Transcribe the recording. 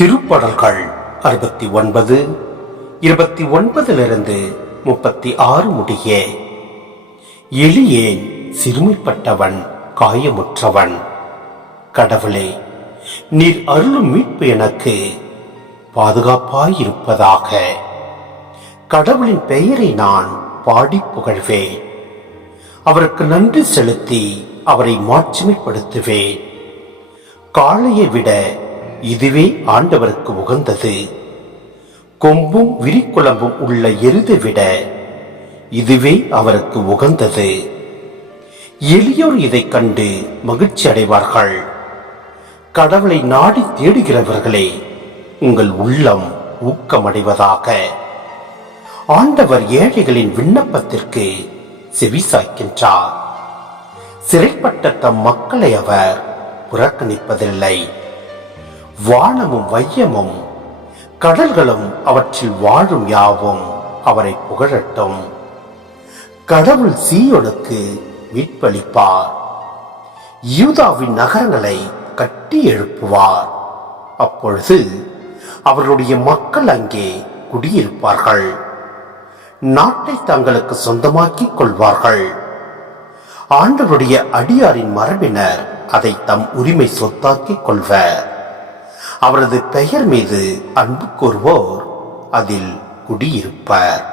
திருப்படல்கள் அறுபத்தி ஒன்பது இருபத்தி ஒன்பதிலிருந்து முப்பத்தி ஆறு முடிய. எளியேன் சிறுமிப்பட்டவன் காயமுற்றவன். கடவுளே நீர் அருளும் மீட்பு எனக்கு பாதுகாப்பாயிருப்பதாக. கடவுளின் பெயரை நான் பாடி புகழ்வேன். அவருக்கு நன்றி செலுத்தி அவரை மாட்சிமைப்படுத்துவேன். காளையை விட இதுவே ஆண்டவருக்கு உகந்தது. கொம்பும் விரிக்குழம்பும் உள்ள எருதை விட இதுவே அவருக்கு உகந்தது. எளியோர் இதைக் கண்டு மகிழ்ச்சி அடைவார்கள். கடவுளை நாடி தேடுகிறவர்களே உங்கள் உள்ளம் ஊக்கமடைவதாக. ஆண்டவர் ஏழைகளின் விண்ணப்பத்திற்கு செவிசாய்க்கின்றார். சிறைப்பட்ட தம் மக்களை அவர் புறக்கணிப்பதில்லை. வானமும் வையமும் கடல்களும் அவற்றில் வாழும் யாவும் அவரை புகழட்டும். கடவுள் சீயோனுக்கு மீட்பளிப்பார். யூதாவின் நகரங்களை கட்டி எழுப்புவார். அப்பொழுது அவர்களுடைய மக்கள் அங்கே குடியிருப்பார்கள். நாட்டை தங்களுக்கு சொந்தமாக்கிக் கொள்வார்கள். ஆண்டவருடைய அடியாரின் மரபினர் அதை தம் உரிமை சொத்தாக்கிக் கொள்வர். அவரது பெயர் மீது அன்பு கூறுவோர் அதில் குடியிருப்பார்.